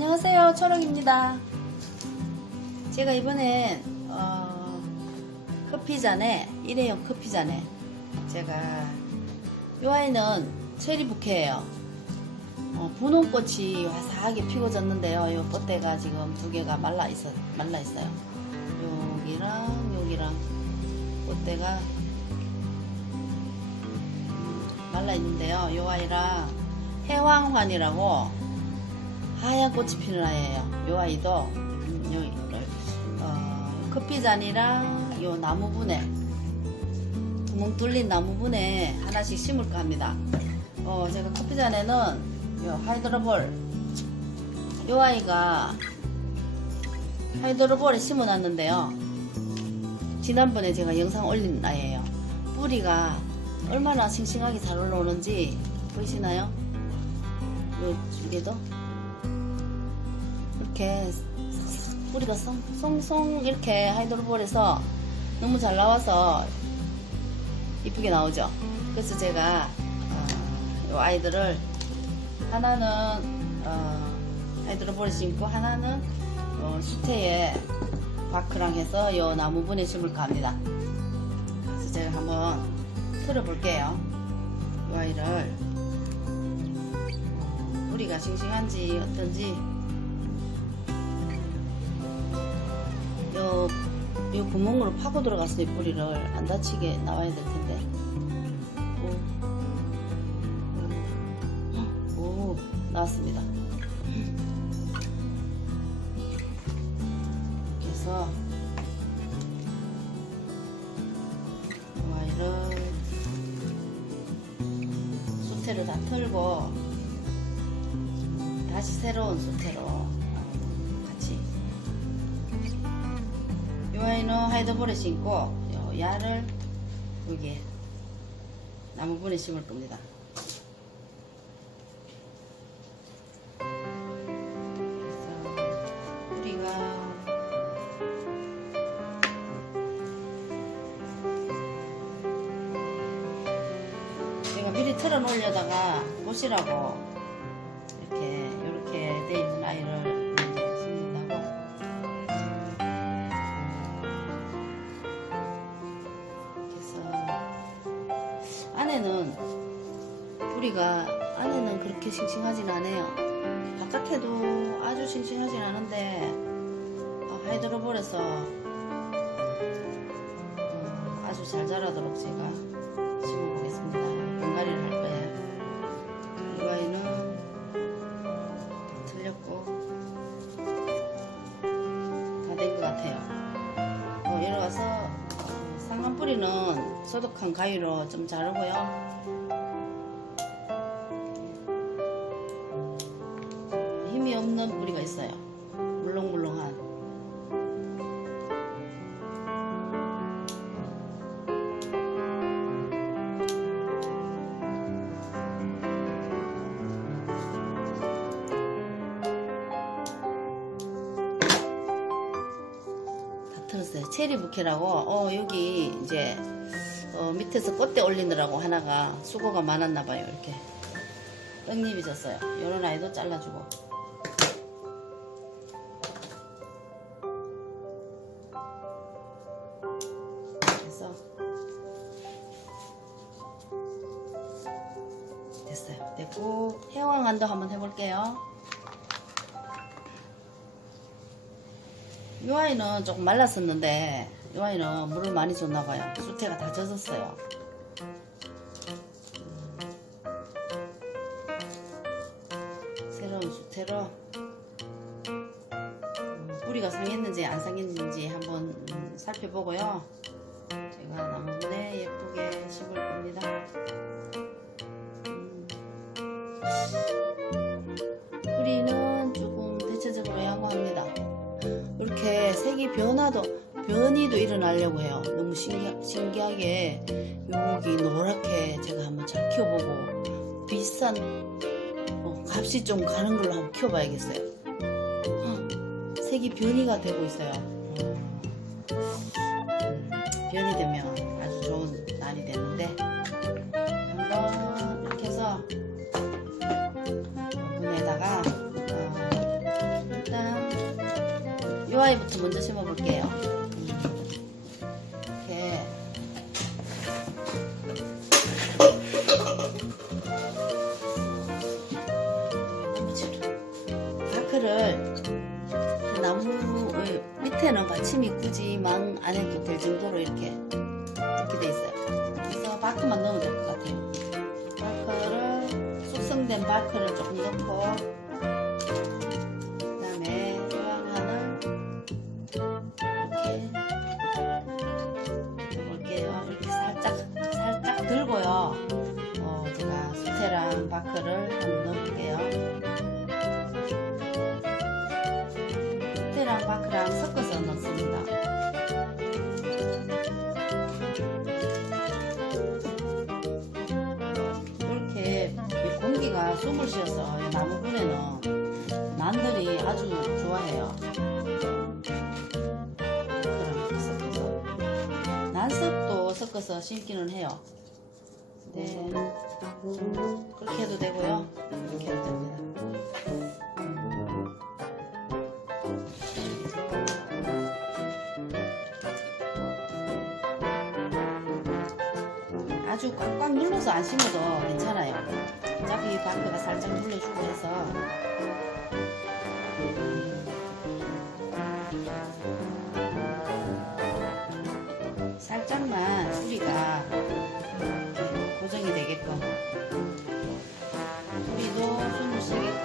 안녕하세요 초록입니다. 제가 이번엔 어, 커피잔에 일회용 커피잔에 제가 이 아이는 체리 부케예요. 어, 분홍꽃이 화사하게 피워졌는데요. 이 꽃대가 지금 두 개가 말라 있어 말라 있어요. 여기랑 여기랑 꽃대가 음, 말라 있는데요. 이 아이랑 해왕환이라고 하얀 꽃이 피는 아이예요. 요 아이도 음, 요, 어, 커피잔이랑 요 나무분에 구멍 뚫린 나무분에 하나씩 심을까 합니다. 어, 제가 커피잔에는 요 하이드로볼 요 아이가 하이드로볼에 심어놨는데요. 지난번에 제가 영상 올린 아이예요. 뿌리가 얼마나 싱싱하게 잘 올라오는지 보이시나요? 요 줄기도 이렇게 뿌리가 송- 송송 이렇게 하이드로볼에서 너무 잘 나와서 이쁘게 나오죠. 그래서 제가 어, 이 아이들을 하나는 어, 하이드로볼에 심고 하나는 어, 수태에 바크랑 해서 이 나무분에 심을까 합니다. 그래서 제가 한번 틀어볼게요. 이 아이를 어, 뿌리가 싱싱한지 어떤지 요, 요 구멍으로 파고 들어갔을 때 뿌리를 안 다치게 나와야 될 텐데. 오, 오, 나왔습니다. 이렇게 해서 이 아이를 수태를 다 털고 다시 새로운 수태로 이 아이는 하이드볼에 요 야를 여기에 나무분에 심을 겁니다. 제가 미리 틀어 놓으려다가 보시라고 뿌리가 안에는 그렇게 싱싱하진 않아요. 바깥에도 아주 싱싱하진 않은데 어, 하이드로볼에서 어, 아주 잘 자라도록 제가 심어보겠습니다. 분갈이를 할 거예요. 이 아이는 틀렸고 다 된 것 같아요. 어, 이리 와서 어, 상한 뿌리는 소독한 가위로 좀 자르고요. 없는 뿌리가 있어요. 물렁물렁한. 다 틀었어요. 체리 부케라고 어 여기 이제 어, 밑에서 꽃대 올리느라고 하나가 수고가 많았나 봐요. 이렇게 떡잎이 졌어요. 이런 아이도 잘라주고 해볼게요. 이 아이는 조금 말랐었는데 이 아이는 물을 많이 줬나 봐요. 수태가 다 젖었어요. 음. 새로운 수태로 음, 뿌리가 상했는지 안 상했는지 한번 음, 살펴보고요. 제가 나무분에 예쁘게 심을 겁니다. 변화도 변이도 일어나려고 해요. 너무 신기, 신기하게 여기 노랗게 제가 한번 잘 키워보고 비싼 어, 값이 좀 가는 걸로 한번 키워봐야겠어요. 어, 색이 변이가 되고 있어요. 음, 변이 되면 아주 좋은 날이 되는데 한번 이렇게 해서 문에다가 어, 아이부터 먼저 심어볼게요. 이렇게. 다크를 그 나무 밑에는 받침이 굳이 망 안 해도 될 정도로 이렇게 이렇게 돼 있어요. 그래서 바크만 넣으면 될 것 같아요. 바크를 숙성된 바크를 조금 넣고 들고요. 어, 제가 수태랑 바크를 한번 넣어볼게요. 수태랑 바크랑 섞어서 넣습니다. 이렇게 이 공기가 숨을 쉬어서 이 나무분에는 난들이 아주 좋아해요. 그럼 섞어서 난석도 섞어서 심기는 해요. 네, 그렇게 해도 되고요. 이렇게 해도 됩니다. 아주 꽉꽉 눌러서 안 심어도 괜찮아요. 어차피 바크가 살짝 눌러주고 해서 고정이 되게끔 뿌리도 쉬게끔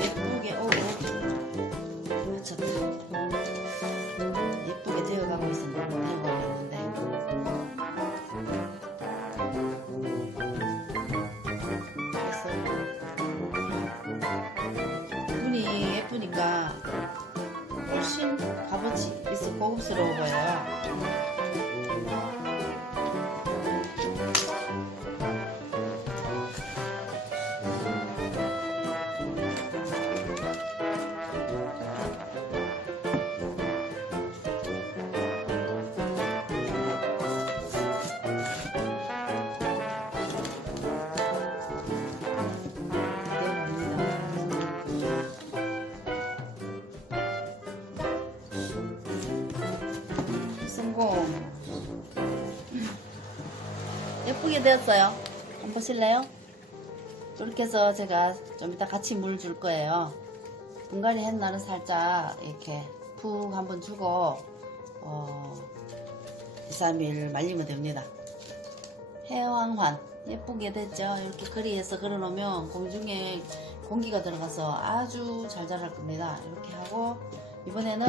예쁘게 오 맞췄다. 예쁘게 되어가고 있었는데 예쁘니까 훨씬 값어치 있어 고급스러워 보여요 예쁘게 되었어요. 한번 보실래요? 이렇게 해서 제가 좀 이따 같이 물 줄 거예요. 분갈이 햇날은 살짝 이렇게 푹 한번 주고 어, 2, 3일 말리면 됩니다. 해왕환 예쁘게 됐죠? 이렇게 거리에서 걸어놓으면 공중에 공기가 들어가서 아주 잘 자랄 겁니다. 이렇게 하고 이번에는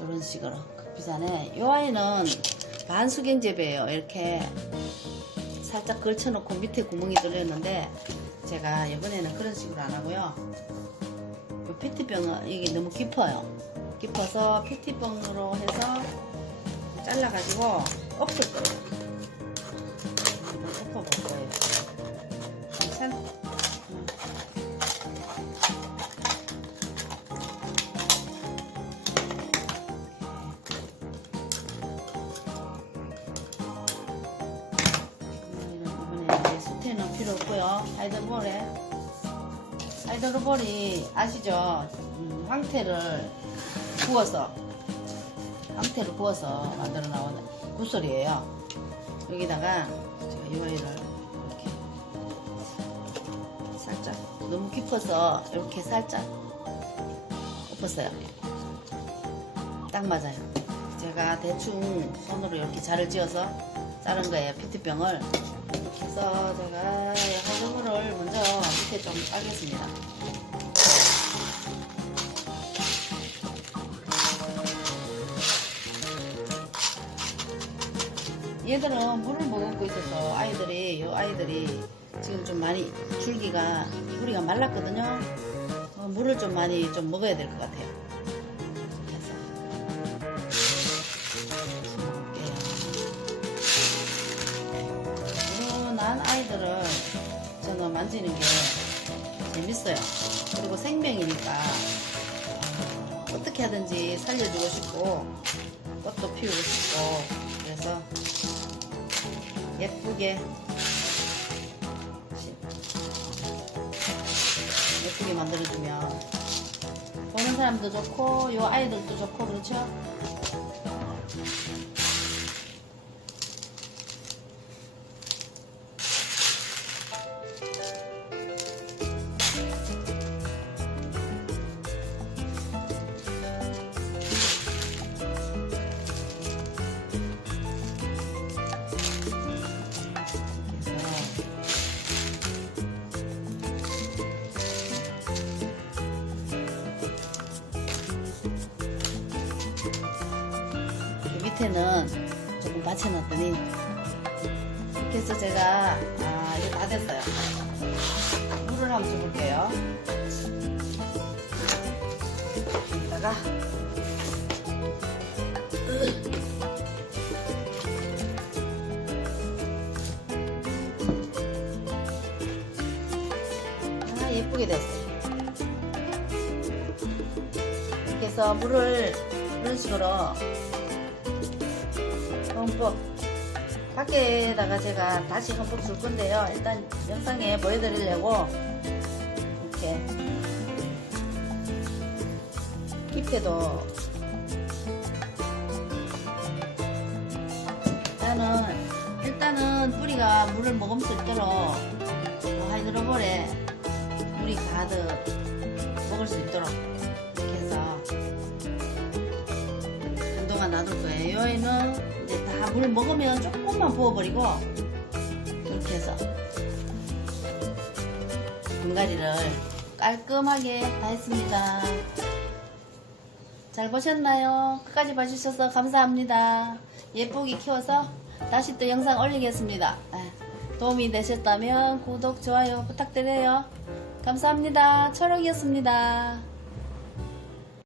이런 식으로 비싸네. 이 아이는 반수경재배예요. 이렇게 살짝 걸쳐놓고 밑에 구멍이 뚫렸는데 제가 이번에는 그런 식으로 안 하고요. 이 피티병은 이게 너무 깊어요. 깊어서 피티병으로 해서 잘라가지고 엎을 거예요. 없고요. 하이드볼에 하이드볼이 아시죠? 음, 황태를 구워서 황태를 구워서 만들어 나오는 굿소리예요. 여기다가 제가 이 아이를 이렇게 살짝 너무 깊어서 이렇게 살짝 엎었어요. 딱 맞아요. 제가 대충 손으로 이렇게 자를 지어서 자른 거예요. 피트병을. 해서 제가 화장물을 먼저 밑에 좀 깔겠습니다. 얘들은 물을 머금고 있어서 아이들이 요 아이들이 지금 좀 많이 줄기가 뿌리가 말랐거든요. 어, 물을 좀 많이 좀 먹어야 될 것 같아요. 저는 만지는 게 재밌어요. 그리고 생명이니까 어, 어떻게 하든지 살려주고 싶고 또 꽃도 피우고 싶고 그래서 예쁘게 예쁘게 만들어주면 보는 사람도 좋고 요 아이들도 좋고 그렇죠? 밑에는 조금 받쳐놨더니 이렇게 해서 제가 아 이거 다 됐어요. 물을 한번 줘볼게요. 여기다가. 아 예쁘게 됐어요. 이렇게 해서 물을 이런 식으로 흠뻑 밖에다가 제가 다시 흠뻑 줄 건데요 일단 영상에 보여드리려고 이렇게 깊게도 일단은 일단은 뿌리가 물을 머금을 수 있도록 그 하이드로볼에 물이 가득 먹을 수 있도록 이렇게 해서 한동안 놔둘 거예요. 여기는 다물 먹으면 조금만 부어버리고 이렇게 해서 분갈이를 깔끔하게 다 했습니다. 잘 보셨나요? 끝까지 봐주셔서 감사합니다. 예쁘게 키워서 다시 또 영상 올리겠습니다. 아, 도움이 되셨다면 구독, 좋아요 부탁드려요. 감사합니다. 철옥이었습니다.